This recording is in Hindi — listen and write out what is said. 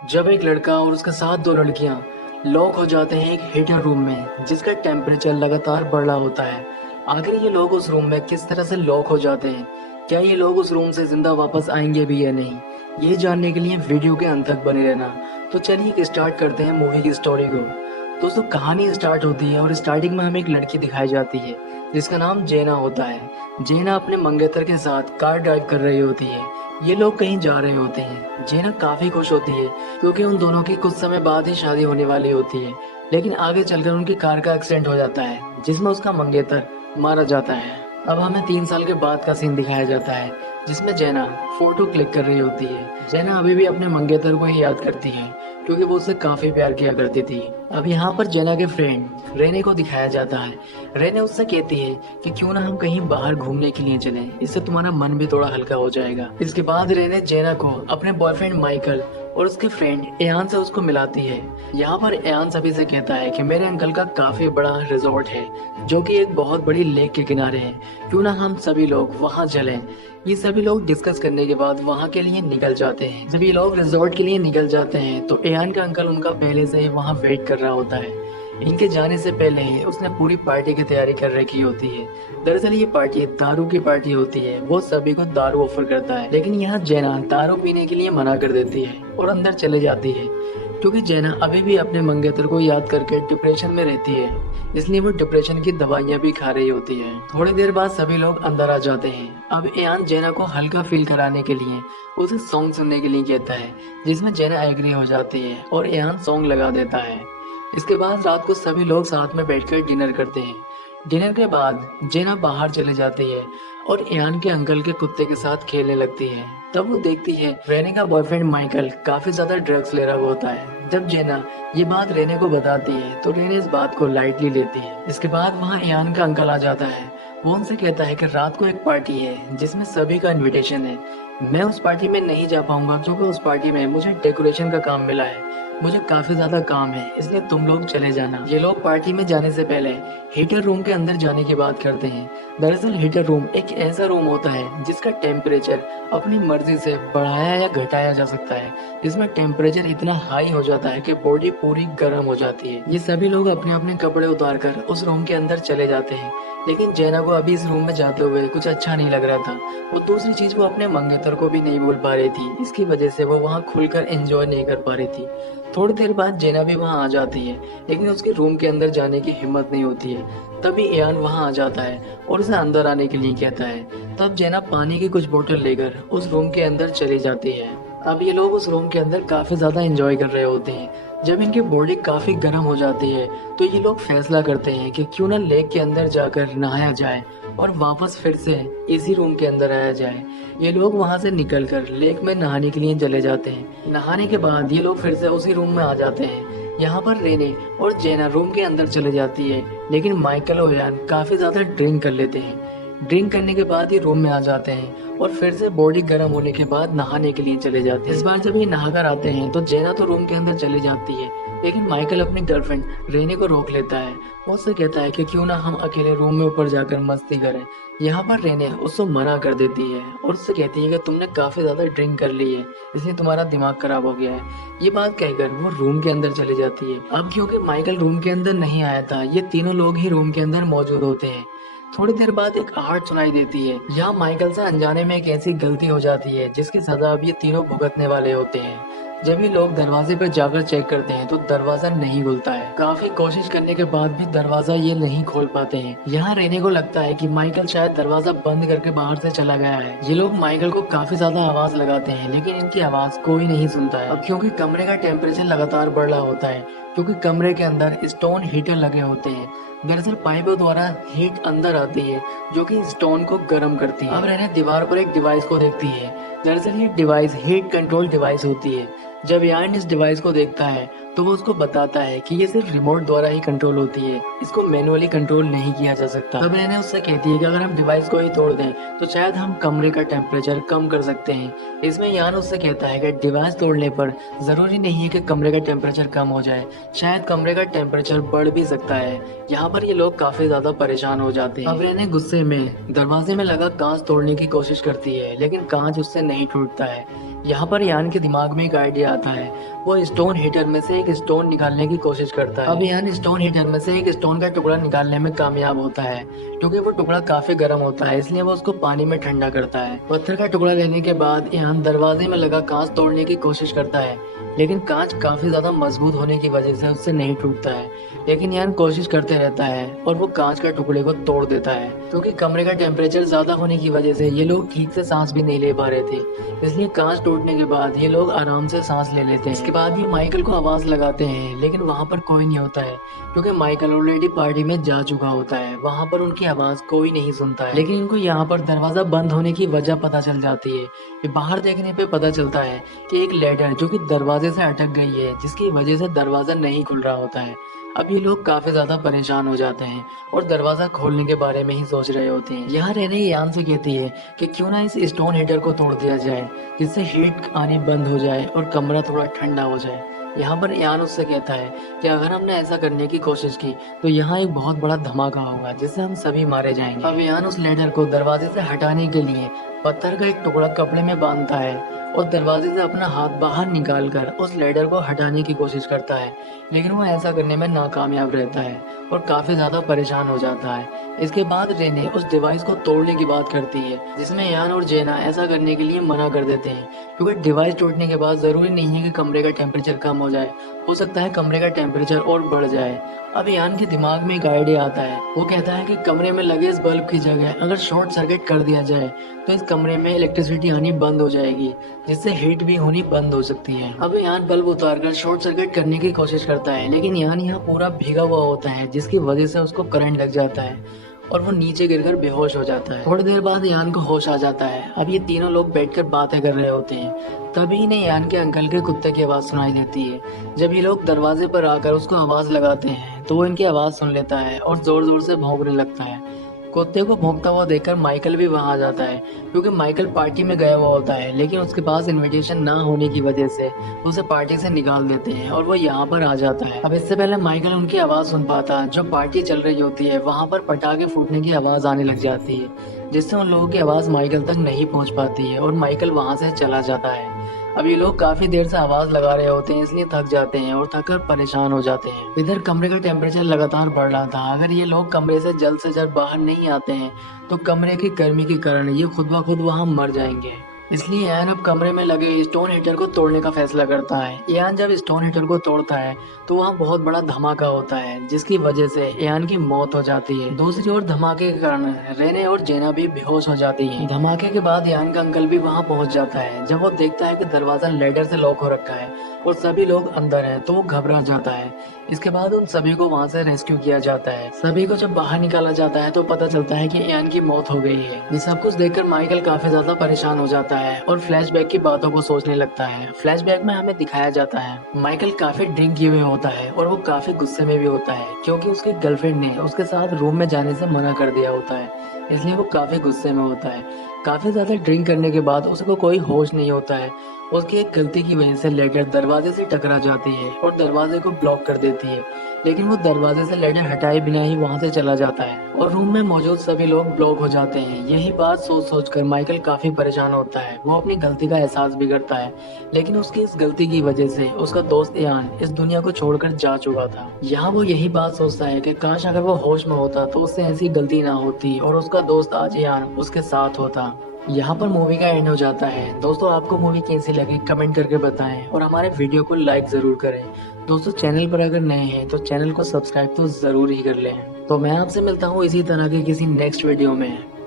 जब एक लड़का और उसके साथ दो लड़कियां लॉक हो जाते हैं एक हीटर रूम में जिसका टेम्परेचर लगातार बढ़ रहा होता है। आखिर ये लोग उस रूम में किस तरह से लॉक हो जाते हैं, क्या ये लोग उस रूम से जिंदा वापस आएंगे भी या नहीं, ये जानने के लिए वीडियो के अंत तक बने रहना। तो चलिए स्टार्ट करते हैं मूवी की स्टोरी को। दोस्तों, कहानी स्टार्ट होती है और स्टार्टिंग में हमें एक लड़की दिखाई जाती है जिसका नाम जेना होता है। जेना अपने मंगेतर के साथ कार ड्राइव कर रही होती है। ये लोग कहीं जा रहे होते हैं। जेना काफी खुश होती है क्योंकि उन दोनों की कुछ समय बाद ही शादी होने वाली होती है। लेकिन आगे चलकर उनकी कार का एक्सीडेंट हो जाता है जिसमें उसका मंगेतर मारा जाता है। अब हमें 3 साल के बाद का सीन दिखाया जाता है जिसमें जेना फोटो क्लिक कर रही होती है। जेना अभी भी अपने मंगेतर को ही याद करती है क्योंकि वो उससे काफी प्यार किया करती थी। अब यहाँ पर जेना के फ्रेंड रेने को दिखाया जाता है। रेने उससे कहती है कि क्यों ना हम कहीं बाहर घूमने के लिए चलें, इससे तुम्हारा मन भी थोड़ा हल्का हो जाएगा। इसके बाद रेने जेना को अपने बॉयफ्रेंड माइकल और उसके फ्रेंड एयान से उसको मिलाती है। यहाँ पर एयान सभी से कहता है कि मेरे अंकल का काफी बड़ा रिजॉर्ट है जो कि एक बहुत बड़ी लेक के किनारे है, क्यों ना हम सभी लोग वहाँ चलें। ये सभी लोग डिस्कस करने के बाद वहाँ के लिए निकल जाते हैं। जब ये लोग रिजॉर्ट के लिए निकल जाते हैं तो एयान का अंकल उनका पहले से ही वहाँ वेट कर रहा होता है। इनके जाने से पहले ही उसने पूरी पार्टी की तैयारी कर रखी होती है। दरअसल ये पार्टी दारू की पार्टी होती है। वो सभी को दारू ऑफर करता है, लेकिन यहाँ जैना दारू पीने के लिए मना कर देती है और अंदर चले जाती है क्योंकि जैना अभी भी अपने मंगेतर को याद करके डिप्रेशन में रहती है, इसलिए वो डिप्रेशन की दवाइयाँ भी खा रही होती है। थोड़ी देर बाद सभी लोग अंदर आ जाते हैं। अब एयान जैना को हल्का फील कराने के लिए उसे सॉन्ग सुनने के लिए कहता है जिसमें जैना एग्री हो जाती है और एयान सॉन्ग लगा देता है। इसके बाद रात को सभी लोग साथ में बैठकर डिनर करते हैं। डिनर के बाद जेना बाहर चले जाती है और एयान के अंकल के कुत्ते के साथ खेलने लगती है। तब वो देखती है रेने का बॉयफ्रेंड माइकल काफी ज्यादा ड्रग्स ले रहा होता है। जब जेना ये बात रेने को बताती है तो रेने इस बात को लाइटली लेती है। इसके बाद वहाँ एयान का अंकल आ जाता है। वो उनसे कहता है कि रात को एक पार्टी है जिसमें सभी का इनविटेशन है। मैं उस पार्टी में नहीं जा पाऊंगा क्योंकि उस पार्टी में मुझे डेकोरेशन का काम मिला है, मुझे काफी ज्यादा काम है, इसलिए तुम लोग चले जाना। ये लोग पार्टी में जाने से पहले हीटर रूम के अंदर जाने की बात करते हैं। दरअसल हीटर रूम एक ऐसा रूम होता है जिसका टेम्परेचर अपनी मर्जी से बढ़ाया या घटाया जा सकता है, जिसमें टेम्परेचर इतना हाई हो जाता है कि बॉडी पूरी गर्म हो जाती है। ये सभी लोग अपने अपने कपड़े उतार कर उस रूम के अंदर चले जाते हैं, लेकिन जैना को अभी इस रूम में जाते हुए कुछ अच्छा नहीं लग रहा था। वो दूसरी चीज वो अपने मंगेतर को भी नहीं बोल पा रही थी, इसकी वजह से वो वहाँ खुलकर एंजॉय नहीं कर पा रही थी। थोड़ी देर बाद जेना भी वहाँ आ जाती है, लेकिन उसके रूम के अंदर जाने की हिम्मत नहीं होती है। तभी एयान वहाँ आ जाता है और उसे अंदर आने के लिए कहता है। तब जेना पानी की कुछ बोतल लेकर उस रूम के अंदर चली जाती है। अब ये लोग उस रूम के अंदर काफी ज्यादा एंजॉय कर रहे होते हैं। जब इनकी बॉडी काफी गर्म हो जाती है तो ये लोग फैसला करते हैं कि क्यों ना लेक के अंदर जाकर नहाया जाए और वापस फिर से इसी रूम के अंदर आया जाए। ये लोग वहां से निकलकर लेक में नहाने के लिए चले जाते हैं। नहाने के बाद ये लोग फिर से उसी रूम में आ जाते हैं। यहाँ पर रेने और जेना रूम के अंदर चले जाती है, लेकिन माइकल और यान काफी ज्यादा ड्रिंक कर लेते हैं। ड्रिंक करने के बाद ये रूम में आ जाते हैं और फिर से बॉडी गर्म होने के बाद नहाने के लिए चले जाते हैं। इस बार जब ये नहाकर आते हैं तो जेना तो रूम के अंदर चली जाती है, लेकिन माइकल अपनी गर्लफ्रेंड रेने को रोक लेता है। वो उससे कहता है कि क्यों ना हम अकेले रूम में ऊपर जाकर मस्ती करें। यहाँ पर रेने उसको मना कर देती है और उससे कहती है कि तुमने काफी ज्यादा ड्रिंक कर ली है, इसलिए तुम्हारा दिमाग खराब हो गया है। ये बात कहकर वो रूम के अंदर चली जाती है। अब क्योंकि माइकल रूम के अंदर नहीं आया था, ये तीनों लोग ही रूम के अंदर मौजूद होते हैं। थोड़ी देर बाद एक आहट सुनाई देती है। यहाँ माइकल से अनजाने में एक ऐसी गलती हो जाती है जिसकी सजा अब ये तीनों भुगतने वाले होते हैं। जब ये लोग दरवाजे पर जाकर चेक करते हैं तो दरवाजा नहीं खुलता है। काफी कोशिश करने के बाद भी दरवाजा ये नहीं खोल पाते हैं। यहाँ रहने को लगता है कि माइकल शायद दरवाजा बंद करके बाहर से चला गया है। ये लोग माइकल को काफी ज्यादा आवाज लगाते हैं, लेकिन इनकी आवाज कोई नहीं सुनता है। अब क्योंकि कमरे का टेम्परेचर लगातार बढ़ रहा होता है, क्योंकि कमरे के अंदर स्टोन हीटर लगे होते हैं। दरअसल पाइपों द्वारा हीट अंदर आती है जो कि स्टोन को गर्म करती है। अब रहने दीवार पर एक डिवाइस को देखती है। दरअसल ये डिवाइस हीट कंट्रोल डिवाइस होती है। जब यान इस डिवाइस को देखता है तो वो उसको बताता है कि ये सिर्फ रिमोट द्वारा ही कंट्रोल होती है, इसको मैनुअली कंट्रोल नहीं किया जा सकता। तब रहने उससे कहती है कि अगर हम डिवाइस को ही तोड़ दें तो शायद हम कमरे का टेम्परेचर कम कर सकते हैं। इसमें यान उससे कहता है कि डिवाइस तोड़ने पर जरूरी नहीं है कि कमरे का टेम्परेचर कम हो जाए, शायद कमरे का टेम्परेचर बढ़ भी सकता है। यहाँ पर ये लोग काफी ज्यादा परेशान हो जाते हैं। अब रहने गुस्से में दरवाजे में लगा कांच तोड़ने की कोशिश करती है, लेकिन कांच उससे नहीं टूटता है। यहाँ पर यान के दिमाग में एक आइडिया आता है। वो स्टोन हीटर में से एक स्टोन निकालने की कोशिश करता है। अब यान स्टोन हीटर में से एक स्टोन का टुकड़ा निकालने में कामयाब होता है, क्योंकि वो टुकड़ा काफी गर्म होता है, इसलिए वो उसको पानी में ठंडा करता है। पत्थर का टुकड़ा लेने के बाद यान दरवाजे में लगा कांच तोड़ने की कोशिश करता है, लेकिन कांच काफी ज्यादा मजबूत होने की वजह से उससे नहीं टूटता है। लेकिन यान कोशिश करते रहता है और वो कांच का टुकड़े को तोड़ देता है, क्योंकि कमरे का टेम्परेचर ज्यादा होने की वजह से ये लोग ठीक से सांस भी नहीं ले पा रहे थे। इसलिए कांच टूटने के बाद ये लोग आराम से सांस ले लेते हैं। इसके बाद ये माइकल को आवाज लगाते हैं, लेकिन वहाँ पर कोई नहीं होता है, क्योंकि माइकल ऑलरेडी पार्टी में जा चुका होता है। वहाँ पर उनकी आवाज कोई नहीं सुनता है। लेकिन इनको यहाँ पर दरवाजा बंद होने की वजह पता चल जाती है। फिर बाहर देखने पे पता चलता है कि एक लैडर जो कि दरवाजे से अटक गई है, जिसकी वजह से दरवाजा नहीं खुल रहा होता है। अब ये लोग काफी ज्यादा परेशान हो जाते हैं और दरवाजा खोलने के बारे में ही सोच रहे होते हैं। यहाँ रेने यान से कहती है कि क्यों ना इस स्टोन हीटर को तोड़ दिया जाए, जिससे हीट आनी बंद हो जाए और कमरा थोड़ा ठंडा हो जाए। यहाँ पर यान उससे कहता है कि अगर हमने ऐसा करने की कोशिश की तो यहाँ एक बहुत बड़ा धमाका होगा, जिससे हम सभी मारे जाएंगे। अब यान उस लेडर को दरवाजे से हटाने के लिए पत्थर का एक टुकड़ा कपड़े में बांधता है और दरवाजे से अपना हाथ बाहर निकालकर उस लेडर को हटाने की कोशिश करता है, लेकिन वो ऐसा करने में नाकामयाब रहता है और काफी ज्यादा परेशान हो जाता है। इसके बाद रेने उस डिवाइस को तोड़ने की बात करती है, जिसमें यान और जेना ऐसा करने के लिए मना कर देते हैं, क्योंकि डिवाइस टूटने के बाद जरूरी नहीं है कि कमरे का टेम्परेचर कम हो जाए, हो सकता है कमरे का टेम्परेचर और बढ़ जाए। अब यान के दिमाग में एक आइडिया आता है। वो कहता है कि कमरे में लगे इस बल्ब की जगह अगर शॉर्ट सर्किट कर दिया जाए तो इस कमरे में इलेक्ट्रिसिटी आनी बंद हो जाएगी, जिससे हीट भी होनी बंद हो सकती है। अब यान बल्ब उतारकर शॉर्ट सर्किट करने की कोशिश करता है, लेकिन यान यहाँ पूरा भीगा हुआ होता है, जिसकी वजह से उसको करंट लग जाता है और वो नीचे गिरकर बेहोश हो जाता है। थोड़ी देर बाद यान को होश आ जाता है। अब ये तीनों लोग बैठकर बातें कर रहे होते हैं। तभी इन्हें यान के अंकल के कुत्ते की आवाज सुनाई देती है। जब ये लोग दरवाजे पर आकर उसको आवाज लगाते हैं तो वो इनकी आवाज सुन लेता है और जोर जोर से भौंकने लगता है। कुत्ते को भौंकता हुआ देखकर माइकल भी वहां आ जाता है, क्योंकि माइकल पार्टी में गया हुआ होता है, लेकिन उसके पास इनविटेशन ना होने की वजह से उसे पार्टी से निकाल देते हैं और वो यहाँ पर आ जाता है। अब इससे पहले माइकल उनकी आवाज सुन पाता, जो पार्टी चल रही होती है वहाँ पर पटाखे फूटने की आवाज आने लग जाती है, जिससे उन लोगों की आवाज माइकल तक नहीं पहुँच पाती है और माइकल वहाँ से चला जाता है। अब ये लोग काफी देर से आवाज लगा रहे होते हैं, इसलिए थक जाते हैं और थक कर परेशान हो जाते हैं। इधर कमरे का टेम्परेचर लगातार बढ़ रहा था। अगर ये लोग कमरे से जल्द बाहर नहीं आते हैं तो कमरे की गर्मी के कारण ये खुद ब खुद वहाँ मर जाएंगे। इसलिए यान अब कमरे में लगे स्टोन हीटर को तोड़ने का फैसला करता है। यान जब स्टोन हीटर को तोड़ता है तो वहाँ बहुत बड़ा धमाका होता है, जिसकी वजह से यान की मौत हो जाती है। दूसरी ओर धमाके के कारण रेने और जेना भी बेहोश हो जाती है। धमाके के बाद यान का अंकल भी वहाँ पहुँच जाता है। जब वो देखता है कि दरवाजा लेडर से लॉक हो रखा है और सभी लोग अंदर हैं, तो वो घबरा जाता है। इसके बाद उन सभी को वहाँ से रेस्क्यू किया जाता है। सभी को जब बाहर निकाला जाता है तो पता चलता है कि यान की मौत हो गई है। ये सब कुछ देखकर माइकल काफी ज्यादा परेशान हो जाता है और फ्लैशबैक की बातों को सोचने लगता है। फ्लैशबैक में हमें दिखाया जाता है माइकल काफी ड्रिंक किए हुए होता है और वो काफी गुस्से में भी होता है, क्योंकि उसकी गर्लफ्रेंड ने उसके साथ रूम में जाने से मना कर दिया होता है, इसलिए वो काफी गुस्से में होता है। काफी ज्यादा ड्रिंक करने के बाद उसको कोई होश नहीं होता है। उसकी एक गलती की वजह से लेडर दरवाजे से टकरा जाती है और दरवाजे को ब्लॉक कर देती है, लेकिन वो दरवाजे से लेडर हटाए बिना ही वहां से चला जाता है और रूम में मौजूद सभी लोग ब्लॉक हो जाते हैं। यही बात सोच सोच कर माइकल काफी परेशान होता है। वो अपनी गलती का एहसास भी करता है, लेकिन उसकी इस गलती की वजह से उसका दोस्त यान इस दुनिया को छोड़कर जा चुका था। यहाँ वो यही बात सोचता है कि काश अगर वो होश में होता तो उससे ऐसी गलती ना होती और उसका दोस्त आज यान उसके साथ होता। यहाँ पर मूवी का एंड हो जाता है। दोस्तों, आपको मूवी कैसी लगी कमेंट करके बताएं और हमारे वीडियो को लाइक जरूर करें। दोस्तों, चैनल पर अगर नए हैं तो चैनल को सब्सक्राइब तो जरूर ही कर लें। तो मैं आपसे मिलता हूँ इसी तरह के किसी नेक्स्ट वीडियो में।